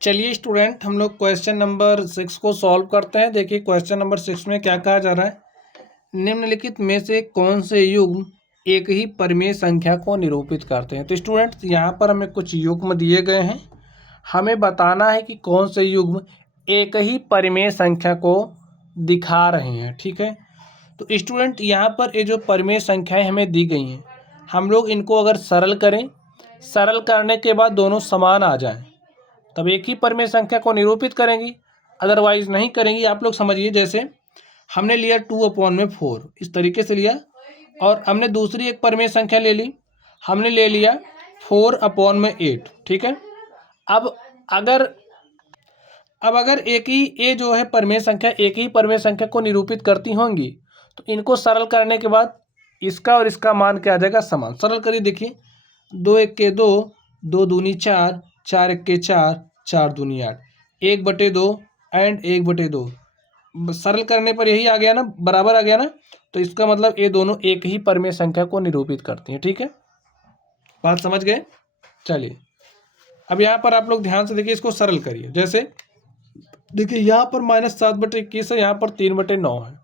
चलिए स्टूडेंट, हम लोग क्वेश्चन नंबर 6 को सॉल्व करते हैं। देखिए क्वेश्चन नंबर 6 में क्या कहा जा रहा है। निम्नलिखित में से कौन से युग्म एक ही परिमेय संख्या को निरूपित करते हैं। तो स्टूडेंट यहाँ पर हमें कुछ युग्म दिए गए हैं, हमें बताना है कि कौन से युग्म एक ही परिमेय संख्या को दिखा रहे हैं। ठीक है, तो स्टूडेंट यहाँ पर ये जो परिमेय संख्याएं हमें दी गई हैं, हम लोग इनको अगर सरल करें, सरल करने के बाद दोनों समान आ जाएं तब एक ही परिमेय संख्या को निरूपित करेंगी, अदरवाइज नहीं करेंगी। आप लोग समझिए, जैसे हमने लिया 2/4 इस तरीके से लिया, और हमने दूसरी एक परिमेय संख्या ले ली, हमने ले लिया 4/8। ठीक है, अब अगर एक ही ये जो है परिमेय संख्या एक ही परिमेय संख्या को निरूपित करती होंगी तो इनको सरल करने के बाद इसका और इसका मान क्या आ जाएगा, समान। सरल करिए, देखिए 2 1 के 2, 2 दूनी 4, 4 1 के 4, 4 दूनी 8, 1/2 एंड 1/2। सरल करने पर यही आ गया ना, बराबर आ गया ना। तो इसका मतलब ये दोनों एक ही परिमेय संख्या को निरूपित करती हैं। ठीक है, बात समझ गए। चलिए अब यहाँ पर आप लोग ध्यान से देखिए, इसको सरल करिए। जैसे देखिए यहाँ पर -7/21 है, यहाँ पर 3/9 है।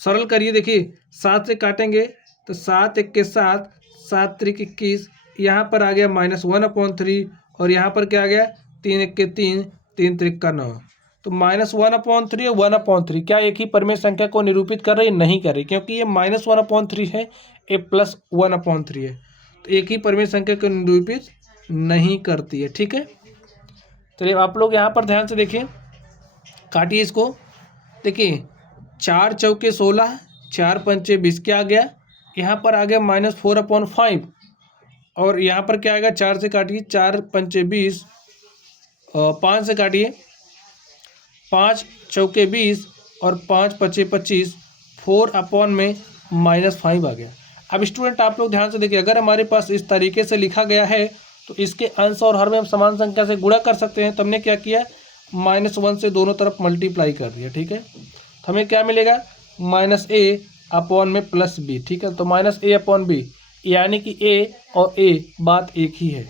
सरल करिए, देखिए 7 से काटेंगे तो 7 1 के 7, 7 3 21, यहाँ पर आ गया -1/3, और यहाँ पर क्या आ गया 3 1 के 3, 3 3 का 9। तो -1/3 और 1/3 क्या एक ही परिमेय संख्या को निरूपित कर रही? नहीं कर रही, क्योंकि ये -1/3 है, ये +1/3 है, तो एक ही परिमेय संख्या को निरूपित नहीं करती है। ठीक है, चलिए आप लोग यहाँ पर ध्यान से देखिए, काटिए इसको। देखिए 4 चौके 16, 4 पंचे 20, क्या आ गया यहाँ पर आ गया -4/5, और यहाँ पर क्या आएगा, 4 से काटिए, 4 पंचे 20, 5 से काटिए, 5 चौके 20 और 5 पचे 25, 4/5 आ गया। अब स्टूडेंट आप लोग ध्यान से देखिए, अगर हमारे पास इस तरीके से लिखा गया है तो इसके अंश और हर में हम समान संख्या से गुणा कर सकते हैं। तो हमने क्या किया, -1 से दोनों तरफ मल्टीप्लाई कर दिया। ठीक है, तो हमें क्या मिलेगा, -a/b। ठीक है, तो -a/b यानी कि a और a बात एक ही है।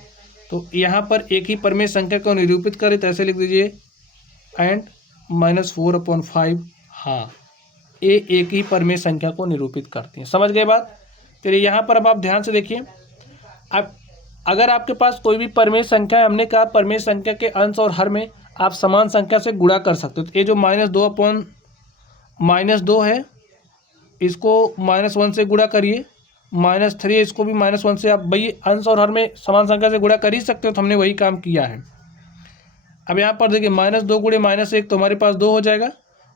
तो यहाँ पर एक ही परिमेय संख्या को निरूपित करें तो ऐसे लिख दीजिए, एंड -4/5, हाँ ये एक ही परिमेय संख्या को निरूपित करती है। समझ गए बात। चलिए यहाँ पर अब आप ध्यान से देखिए, अब अगर आपके पास कोई भी परिमेय संख्या है, हमने कहा परिमेय संख्या के अंश और हर में आप समान संख्या से गुणा कर सकते हो। तो ये जो -2 है, इसको -1 से गुणा करिए, -3 इसको भी -1 से। आप भाई अंश और हर में समान संख्या से गुणा कर ही सकते हो, तो हमने वही काम किया है। अब यहाँ पर देखिए -2 गुणे -1 तो हमारे पास 2 हो जाएगा,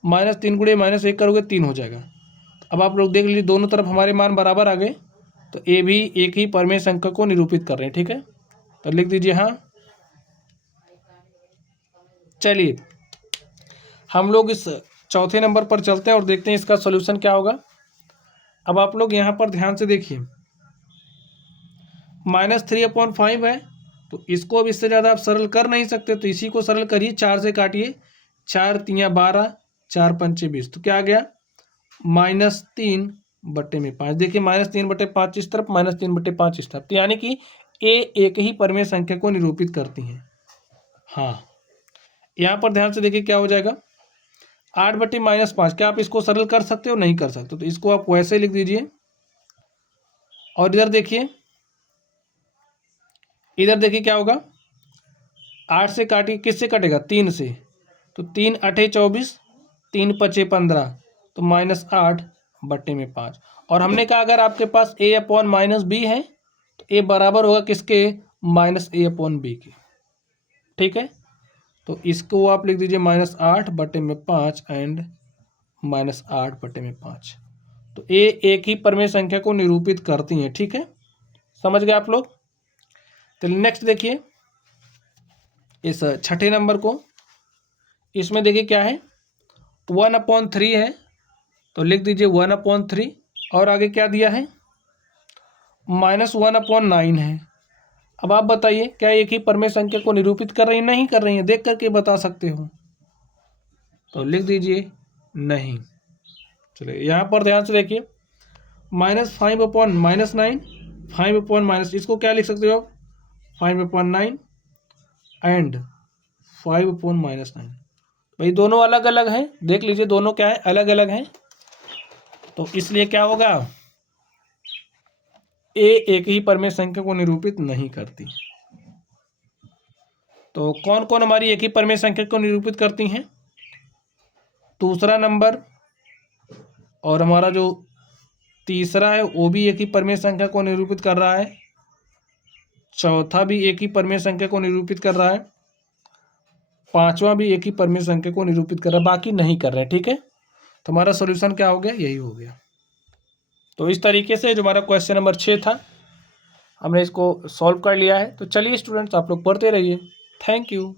-3 गुणे -1 करोगे 3 हो जाएगा। अब आप लोग देख लीजिए, दोनों तरफ हमारे मान बराबर आ गए, तो ये भी एक ही परिमेय संख्या को निरूपित कर रहे हैं। ठीक है, तो लिख दीजिए हाँ। चलिए हम लोग इस चौथे नंबर पर चलते हैं और देखते हैं इसका सॉल्यूशन क्या होगा। अब आप लोग यहाँ पर ध्यान से देखिए, -3/5 है, तो इसको अब इससे ज़्यादा आप सरल कर नहीं सकते, तो इसी को सरल करिए। 4 से काटिए, 4 3 12, 4 पंचे 20, तो क्या आ गया, -3/5। देखिए -3/5 इस तरफ, -3/5 इस तरफ, तो यानी कि ये एक ही परिमेय संख्या को निरूपित करती हैं। हाँ, यहाँ पर ध्यान से देखिए क्या हो जाएगा, 8/-5। क्या आप इसको सरल कर सकते हो? नहीं कर सकते, तो इसको आप वैसे लिख दीजिए। और इधर देखिए, क्या होगा, 8 से काटिए, किससे कटेगा, 3 से, तो 3 8 24, 3 5 15, तो -8/5। और हमने कहा अगर आपके पास a/-b है तो a बराबर होगा किसके, -a/b के। ठीक है, तो इसको आप लिख दीजिए -8/5 एंड -8/5। तो ये एक ही परिमेय संख्या को निरूपित करती हैं। ठीक है, समझ गए आप लोग। तो नेक्स्ट देखिए इस छठे नंबर को, इसमें देखिए क्या है, 1/3 है, तो लिख दीजिए 1/3, और आगे क्या दिया है, -1/9 है। अब आप बताइए क्या एक ही परिमेय संख्या को निरूपित कर रही है? नहीं कर रही है, देख करके बता सकते हो, तो लिख दीजिए नहीं। चलिए यहाँ पर ध्यान से देखिए, -5/-9, 5/-, इसको क्या लिख सकते हो आप, 5/9 एंड 5/-9। भाई दोनों अलग अलग हैं, देख लीजिए दोनों क्या है, अलग अलग हैं, तो इसलिए क्या होगा, ए एक ही परमेय संख्या को निरूपित नहीं करती। तो कौन कौन हमारी एक ही परमेय संख्या को निरूपित करती हैं? दूसरा नंबर और हमारा जो तीसरा है वो भी एक ही परमेय संख्या को निरूपित कर रहा है, चौथा भी एक ही परमेय संख्या को निरूपित कर रहा है, पांचवा भी एक ही परमेय संख्या को निरूपित कर रहा है, बाकी नहीं कर रहे। ठीक है, तो हमारा सॉल्यूशन क्या हो गया, यही हो गया। तो इस तरीके से जो हमारा क्वेश्चन नंबर 6 था हमने इसको सॉल्व कर लिया है। तो चलिए स्टूडेंट्स आप लोग पढ़ते रहिए। Thank you.